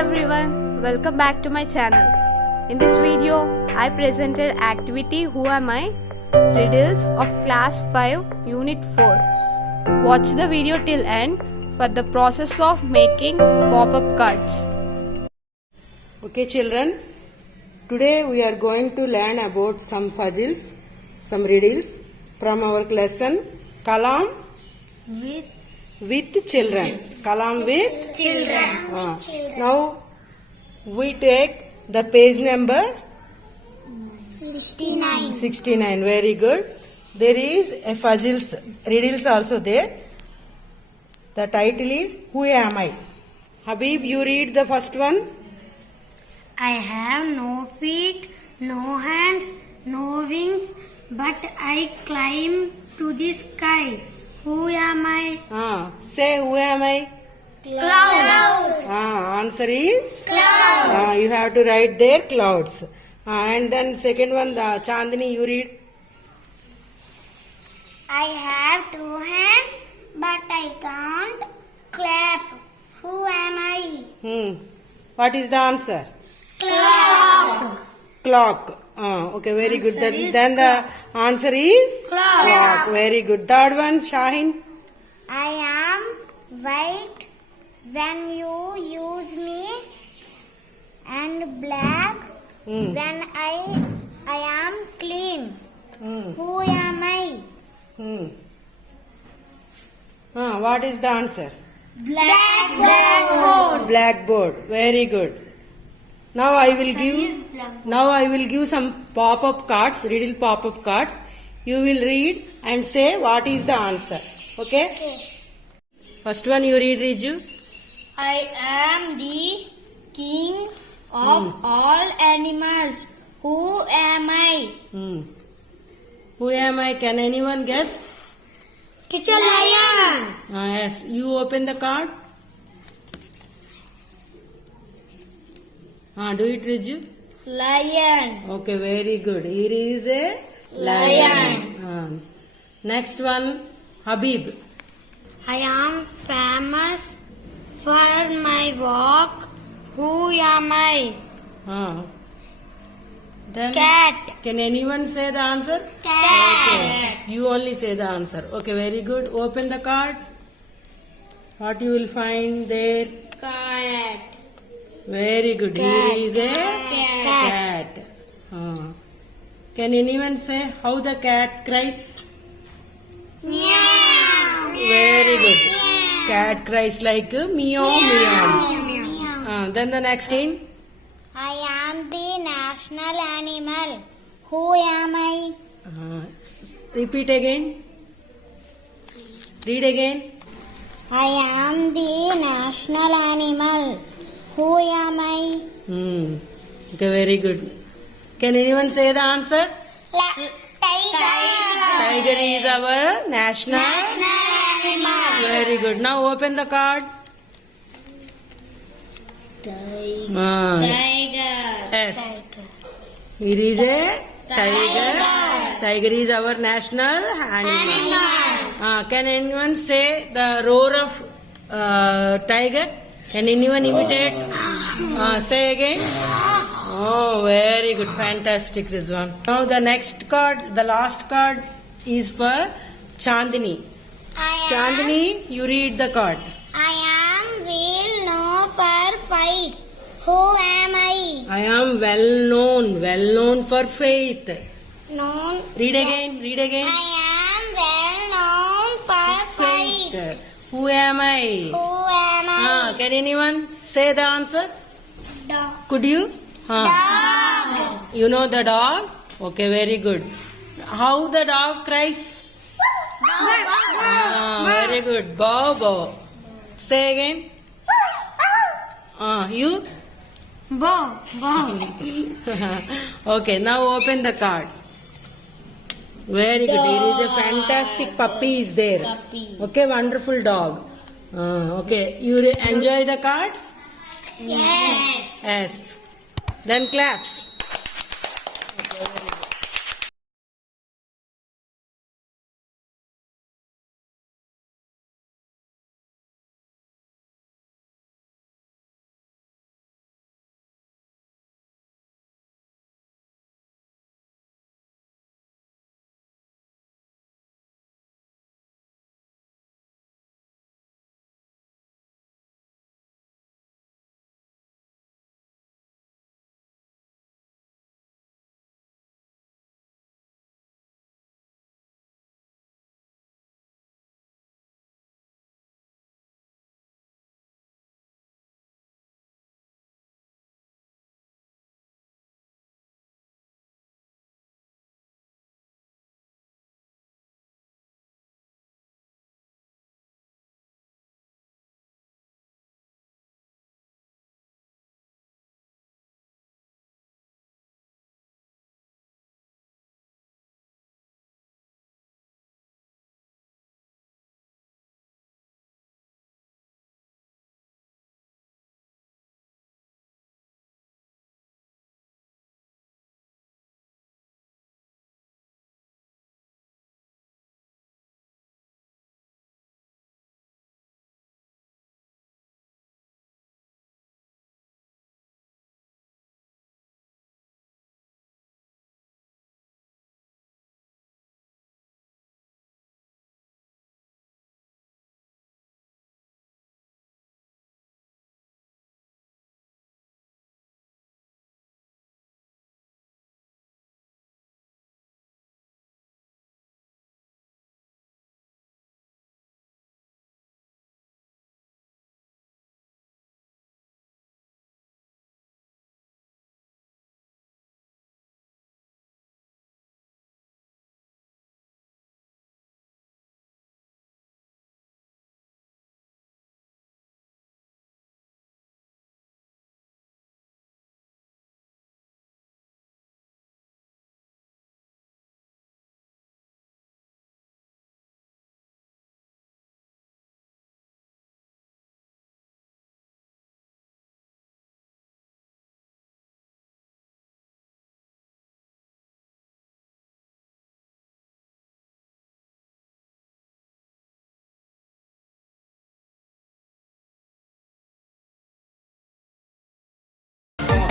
everyone, welcome back to my channel. In this video, I presented activity Who Am I? Riddles of Class 5 Unit 4. Watch the video till end for the process of making pop-up cards. Okay children, today we are going to learn about some puzzles, some riddles from our lesson Kalam with children. Kalam with children. Now we take the page number 69. Very good. There is a puzzles, riddles also there. The title is Who Am I? Habib, you read the first one. I have no feet, no hands, no wings, but I climb to the sky. Who am I? Say who am I? Clouds. Answer is? Clouds. You have to write there clouds. And then second one, the Chandini, you read. I have 2 hands, but I can't clap. Who am I? What is the answer? Clock. Okay, very good. Then the answer is? Clock. Very good. Third one, Shahin. I am white when you use me and black when I am clean. Who am I? What is the answer? Blackboard. Blackboard. Very good. Now I will give some pop-up cards, riddle pop-up cards. You will read and say what is the answer. Okay? First one you read, Riju. I am the king of all animals. Who am I? Who am I? Can anyone guess? It's a lion. Yes. You open the card. Do it, Riju. Lion. Okay, very good. Here is a lion. Next one, Habib. I am famous for my walk. Who am I? Then Cat. Can anyone say the answer? Cat. Okay. You only say the answer. Okay, very good. Open the card. What you will find there? Cat. Very good. Here is a cat. Can anyone say how the cat cries? Meow. Very good. Cat cries like meow meow. Then the next thing. I am the national animal. Who am I? Repeat again. Read again. I am the national animal. Who am I? Okay, very good. Can anyone say the answer? Tiger. Tiger is our national animal. Very good. Now open the card. Tiger. Yes. Here is a tiger. Tiger is our national animal. Can anyone say the roar of tiger? Can anyone imitate? Say again. Oh, very good. Fantastic, Rizwan. Now the next card, the last card is for Chandini. Chandini, you read the card. I am well known for fight. Who am I? I am well known for faith. Known. Read again. I am well known for fight. Who am I? Who am I? Can anyone say the answer? Dog. Could you? Dog. You know the dog? Okay, very good. How the dog cries? Very good. Bow, bow. Say again. You? Bow. Okay, now open the card. Very good. Here is a fantastic puppy is there. Okay, wonderful dog. Okay, you enjoy the cards? Yes. Then claps.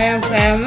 I am a